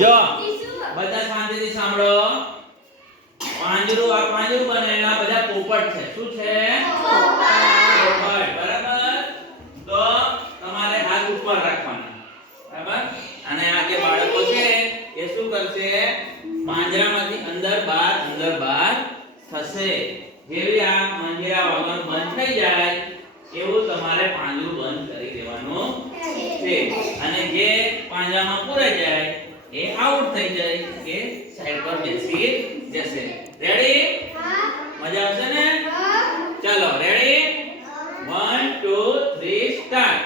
જો બધા શાંતિથી સાંભળો. પાંજરું આ પાંજરું બનેલા બધા પોપટ છે. શું છે? પોપટ. બરાબર. તો તમારે હાથ ઉપર રાખવાના. બરાબર. અને આ જે બાળકો છે એ શું કરશે? પાંજરામાંથી અંદર બહાર થશે. જેવી આ મંજીરા વગર બંધ થઈ જાય એવું તમારે પાંજરું બંધ કરી દેવાનું છે. અને જે પાંજરામાં પૂરાઈ જાય એ આઉટ થઈ જાય કે સાઈડ પર બેસી જશે. રેડી? હા. મજા આવશે ને? હા. ચાલો રેડી? 1 2 3 સ્ટાર્ટ.